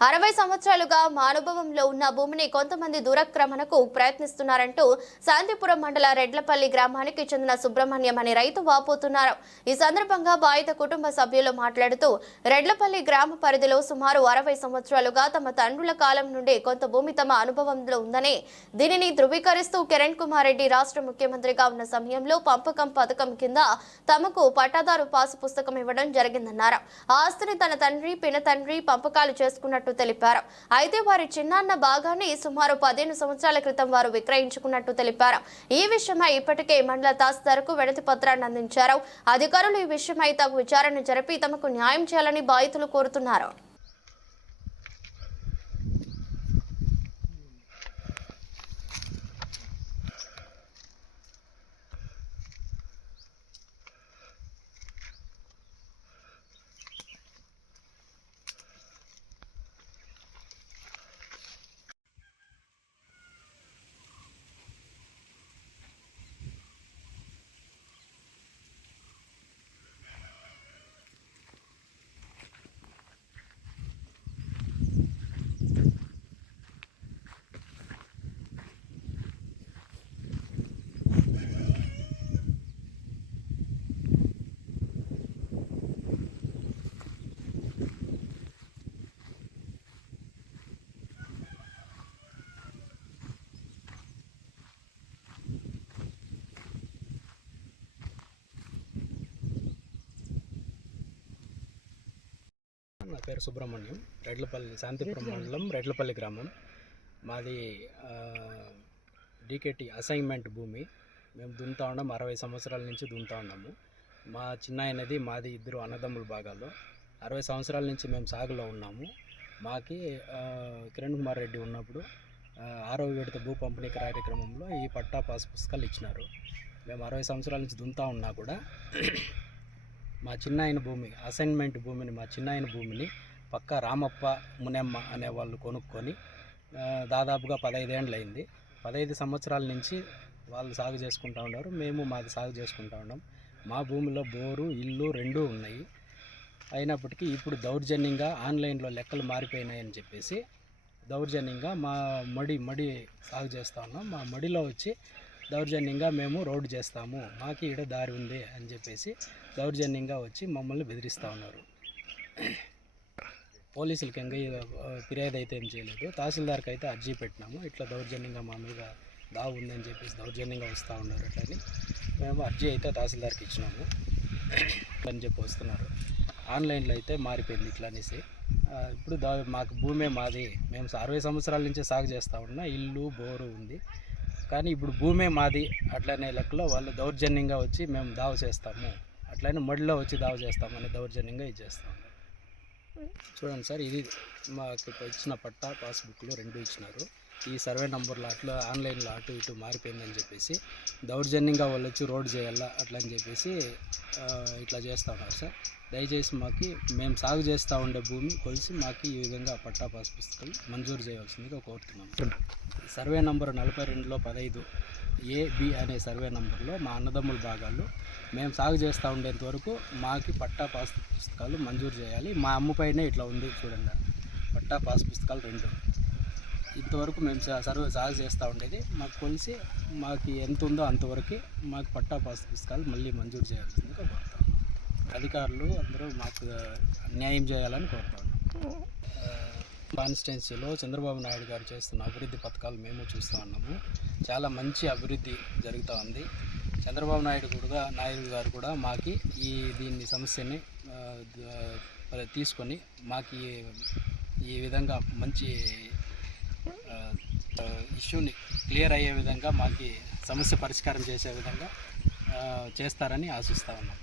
అరవై సంవత్సరాలుగా మా అనుభవంలో ఉన్న భూమిని కొంతమంది దురక్రమణకు ప్రయత్నిస్తున్నారంటూ శాంతిపురం మండల రెడ్లపల్లి గ్రామానికి చెందిన సుబ్రహ్మణ్యం అనే రైతు వాపోతున్నారు. ఈ సందర్భంగా బాధిత కుటుంబ సభ్యులు మాట్లాడుతూ రెడ్లపల్లి గ్రామ పరిధిలో సుమారు అరవై సంవత్సరాలుగా తమ తండ్రుల కాలం నుండి కొంత భూమి తమ అనుభవంలో ఉందని దీనిని ధృవీకరిస్తూ కిరణ్ కుమార్ రెడ్డి రాష్ట్ర ముఖ్యమంత్రిగా ఉన్న సమయంలో పంపకం పథకం కింద తమకు పట్టాదారు పాసు పుస్తకం ఇవ్వడం జరిగిందన్నారు. ఆ ఆస్తిని తన తండ్రి పిన తండ్రి పంపకాలు చేసుకున్నట్టు తెలిపారు. అయితే వారి చిన్నాన్న భాగాన్ని సుమారు పదిహేను సంవత్సరాల క్రితం వారు విక్రయించుకున్నట్టు తెలిపారు. ఈ విషయమై ఇప్పటికే మండల తహసీల్దార్కు వినతి పత్రాన్ని అందించారు. అధికారులు ఈ విషయమై తగు విచారణ జరిపి తమకు న్యాయం చేయాలని బాధితులు కోరుతున్నారు. పేరు సుబ్రహ్మణ్యం. రెడ్లపల్లి శాంతిపురం మండలం రెడ్లపల్లి గ్రామం. మాది డీకేటీ అసైన్మెంట్ భూమి. మేము దున్నుతా ఉన్నాం అరవై సంవత్సరాల నుంచి దున్నుతా ఉన్నాము. మా చిన్న అనేది మాది ఇద్దరు అన్నదమ్ముల భాగాల్లో. అరవై సంవత్సరాల నుంచి మేము సాగులో ఉన్నాము. మాకి కిరణ్ కుమార్ రెడ్డి ఉన్నప్పుడు ఆరో విడత భూ పంపిణీ కార్యక్రమంలో ఈ పట్టా పాస్ పుస్తకాలు ఇచ్చినారు. మేము అరవై సంవత్సరాల నుంచి దున్నుతా ఉన్నా కూడా మా చిన్నాయన భూమి అసైన్మెంట్ భూమిని మా చిన్నాయన భూమిని పక్క రామప్ప మునెమ్మ అనే వాళ్ళు కొనుక్కొని దాదాపుగా పదహైదేండ్లు అయింది పదహైదు సంవత్సరాల నుంచి వాళ్ళు సాగు చేసుకుంటా ఉన్నారు. మేము మాది సాగు చేసుకుంటా ఉన్నాం. మా భూమిలో బోరు ఇల్లు రెండూ ఉన్నాయి. అయినప్పటికీ ఇప్పుడు దౌర్జన్యంగా ఆన్లైన్లో లెక్కలు మారిపోయినాయని చెప్పేసి దౌర్జన్యంగా మా మడి మడి సాగు చేస్తూ ఉన్నాం. మా మడిలో వచ్చి దౌర్జన్యంగా మేము రోడ్డు చేస్తాము మాకు ఈడ దారి ఉంది అని చెప్పేసి దౌర్జన్యంగా వచ్చి మమ్మల్ని బెదిరిస్తూ ఉన్నారు. పోలీసులకి ఇంకా ఫిర్యాదు అయితే ఏం చేయలేదు. తహసీల్దార్కి అయితే అర్జీ పెట్టినాము. ఇట్లా దౌర్జన్యంగా మా మీద దావు ఉందని చెప్పేసి దౌర్జన్యంగా వస్తూ ఉన్నారు అట్లని మేము అర్జీ అయితే తహసీల్దార్కి ఇచ్చినాము. అని చెప్పి వస్తున్నారు. ఆన్లైన్లో అయితే మారిపోయింది ఇట్లా అనేసి. ఇప్పుడు దా మాకు భూమే మాది. మేము అరవై సంవత్సరాల నుంచి సాగు చేస్తూ ఉన్నా ఇల్లు బోరు ఉంది. కానీ ఇప్పుడు భూమే మాది అట్లనే లెక్కలో వాళ్ళు దౌర్జన్యంగా వచ్చి మేము దావ చేస్తాము. అట్లనే మడిలో వచ్చి దావ చేస్తామని దౌర్జన్యంగా ఇది చేస్తాము. చూడండి సార్ ఇది మాకు ఇచ్చిన పట్టా పాస్బుక్లు రెండు ఇచ్చినారు. ఈ సర్వే నంబర్లు అట్లా ఆన్లైన్లో అటు ఇటు మారిపోయిందని చెప్పేసి దౌర్జన్యంగా వాళ్ళు వచ్చి రోడ్ చేయాలా అట్లా అని చెప్పేసి ఇట్లా చేస్తూ ఉన్నారు సార్. దయచేసి మాకు మేము సాగు చేస్తూ ఉండే భూమి కొలిసి మాకు ఈ విధంగా పట్టా పాస్ పుస్తకాలు మంజూరు చేయవలసిందిగా కోరుతున్నాం. సర్వే నంబర్ నలభై రెండులో పదహైదు ఏబి అనే సర్వే నంబర్లో మా అన్నదమ్ముల భాగాలు. మేము సాగు చేస్తూ ఉండేంత వరకు మాకు పట్టా పాస్ పుస్తకాలు మంజూరు చేయాలి. మా అమ్మపైనే ఇట్లా ఉంది చూడండి. పట్టా పాస్ పుస్తకాలు రెండు. ఇంతవరకు మేము సర్వే సాగు చేస్తూ ఉండేది. మాకు కొలిసి మాకు ఎంత ఉందో అంతవరకు మాకు పట్టా పాస్ పుస్తకాలు మళ్ళీ మంజూరు చేయాల్సిందిగా కోరుతాం అధికారులు అందరూ మాకు న్యాయం చేయాలని కోరుతాం కాన్స్టిట్యున్సీలో చంద్రబాబు నాయుడు గారు చేస్తున్న అభివృద్ధి పథకాలు మేము చూస్తూ ఉన్నాము. చాలా మంచి అభివృద్ధి జరుగుతూ ఉంది. చంద్రబాబు నాయుడు కూడా నాయుడు గారు కూడా మాకి ఈ దీన్ని సమస్యని తీసుకొని మాకు ఈ- విధంగా మంచి ఇష్యూని క్లియర్ అయ్యే విధంగా మాకు సమస్య పరిష్కారం చేసే విధంగా చేస్తారని ఆశిస్తా ఉన్నాం.